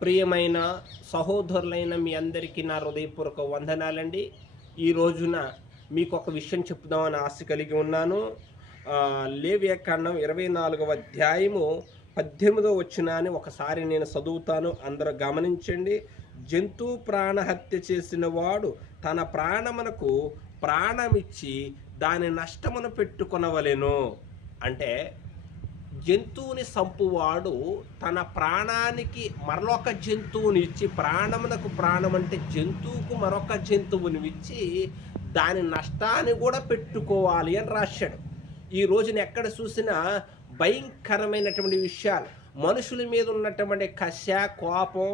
ప్రియమైన సహోదరులైన మీ అందరికీ నా హృదయపూర్వక వందనాలండి. ఈ రోజున మీకు ఒక విషయం చెప్దామని ఆశ కలిగి ఉన్నాను. లేవియాకాండం 24వ అధ్యాయము 18వ వచనాన్ని ఒకసారి నేను చదువుతాను, అందరూ గమనించండి. జంతు ప్రాణహత్య చేసిన వాడు తన ప్రాణమునకు ప్రాణమిచ్చి దాని నష్టమును పెట్టుకొనవలెను. అంటే జంతువుని సంపువాడు తన ప్రాణానికి మరొక జంతువుని ఇచ్చి, ప్రాణమునకు ప్రాణం అంటే జంతువుకు మరొక జంతువుని ఇచ్చి దాని నష్టాన్ని కూడా పెట్టుకోవాలి అని రాశాడు. ఈ రోజున ఎక్కడ చూసినా భయంకరమైనటువంటి విషయాలు, మనుషుల మీద ఉన్నటువంటి కష, కోపం,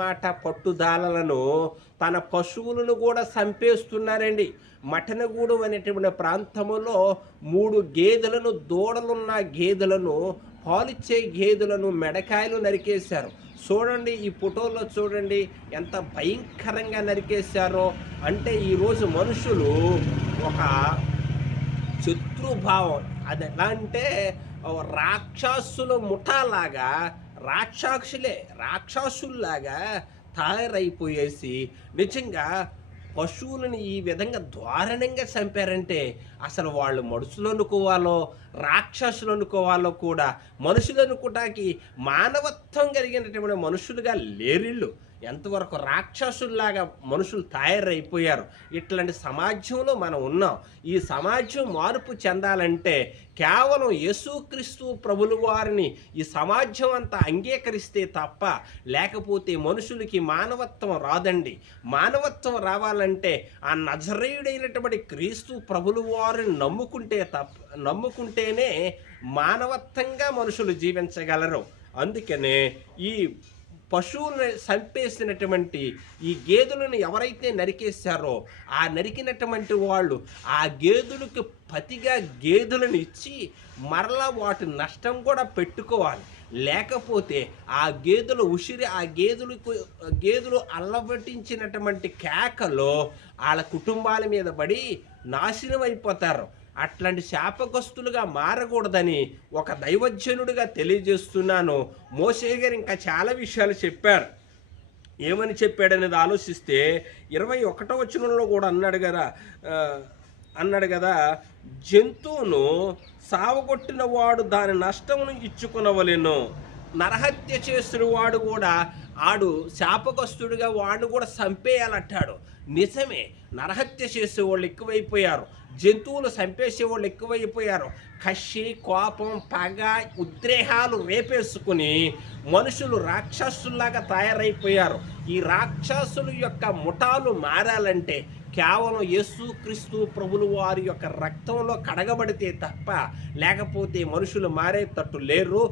మాట పట్టుదలలను తన పశువులను కూడా చంపేస్తున్నారండి. మటనగూడు అనేటువంటి ప్రాంతములో 3 గేదెలను, దూడలున్న గేదెలను, పాలిచ్చే గేదెలను మెడకాయలు నరికేశారు. చూడండి, ఈ ఫోటోలో చూడండి ఎంత భయంకరంగా నరికేశారో. అంటే ఈరోజు మనుషులు ఒక శత్రుభావం, అది ఎలా అంటే రాక్షసుల ముఠాలాగా, రాక్షసుల్లాగా తయారైపోయేసి నిజంగా పశువులను ఈ విధంగా దారుణంగా చంపారంటే అసలు వాళ్ళు మనుషులు అనుకోవాలో రాక్షసులు అనుకోవాలో కూడా, మనుషులు అనుకోవటానికి మానవత్వం కలిగినటువంటి మనుషులుగా లేరిళ్ళు. ఎంతవరకు రాక్షసుల్లాగా మనుషులు తయారైపోయారు. ఇట్లాంటి సమాజంలో మనం ఉన్నాం. ఈ సమాజం మార్పు చెందాలంటే కేవలం యేసుక్రీస్తు ప్రభుల వారిని ఈ సమాజం అంతా అంగీకరిస్తే తప్ప, లేకపోతే మనుషులకి మానవత్వం రాదండి. మానవత్వం రావాలంటే ఆ నజరేయుడైనటువంటి క్రీస్తు ప్రభుల వారిని నమ్ముకుంటేనే మానవత్వంగా మనుషులు జీవించగలరు. అందుకనే ఈ పశువులను చంపేసినటువంటి ఈ గేదెలను ఎవరైతే నరికేశారో ఆ నరికినటువంటి వాళ్ళు ఆ గేదెలకు పతిగా గేదెలను ఇచ్చి మరలా వాటి నష్టం కూడా పెట్టుకోవాలి. లేకపోతే ఆ గేదెలు గేదెలు అల్లబట్టించినటువంటి కేకలో వాళ్ళ కుటుంబాల మీద పడి నాశనం అయిపోతారు. అట్లాంటి శాపగ్రస్తులుగా మారకూడదని ఒక దైవజనుడిగా తెలియజేస్తున్నాను. మోషే గారు ఇంకా చాలా విషయాలు చెప్పారు. ఏమని చెప్పాడనేది ఆలోచిస్తే 21వ వచనంలో కూడా అన్నాడు కదా, జంతువును సావగొట్టిన వాడు దాని నష్టమును ఇచ్చుకొనవలెను. నరహత్య చేసిన వాడు కూడా శాపగ్రస్తుడిగా వాడు కూడా చంపేయాలంటాడు. నిజమే, నరహత్య చేసేవాళ్ళు ఎక్కువైపోయారు, జంతువులు చంపేసేవాళ్ళు ఎక్కువైపోయారు. కషి, కోపం, పగ, ఉద్రేహాలు రేపేసుకుని మనుషులు రాక్షసుల్లాగా తయారైపోయారు. ఈ రాక్షసుల యొక్క ముఠాలు మారాలంటే కేవలం యేసుక్రీస్తు ప్రభులు వారి యొక్క రక్తంలో కడగబడితే తప్ప, లేకపోతే మనుషులు మారేటట్టు లేరు.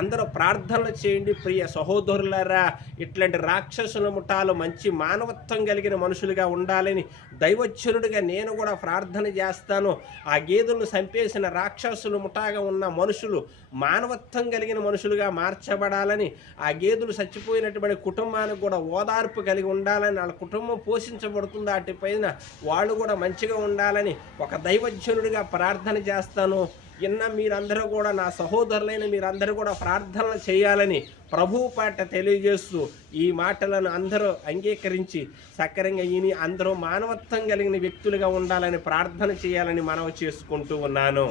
అందరూ ప్రార్థనలు చేయండి ప్రియ సహోదరులారా. ఇట్లాంటి రాక్షసుల ముఠాలు మంచి మానవత్వం కలిగిన మనుషులుగా ఉండాలని దైవజనుడిగా నేను కూడా ప్రార్థన చేస్తాను. ఆ గేదెలను చంపేసిన రాక్షసుల ముఠాగా ఉన్న మనుషులు మానవత్వం కలిగిన మనుషులుగా మార్చబడాలని, ఆ గేదెలు చచ్చిపోయినటువంటి కుటుంబానికి కూడా ఓదార్పు కలిగి ఉండాలని, వాళ్ళ కుటుంబం పోషించబడుతుంది వాటిపైన వాళ్ళు కూడా మంచిగా ఉండాలని ఒక దైవజనుడిగా ప్రార్థన చేస్తాను. మీరందరూ కూడా, నా సహోదరులైన మీరందరూ కూడా ప్రార్థనలు చేయాలని ప్రభువు పాట తెలియజేస్తూ ఈ మాటలను అందరూ అంగీకరించి సక్రంగా విని అందరూ మానవత్వం కలిగిన వ్యక్తులుగా ఉండాలని ప్రార్థన చేయాలని మనవి చేసుకుంటూ ఉన్నాను.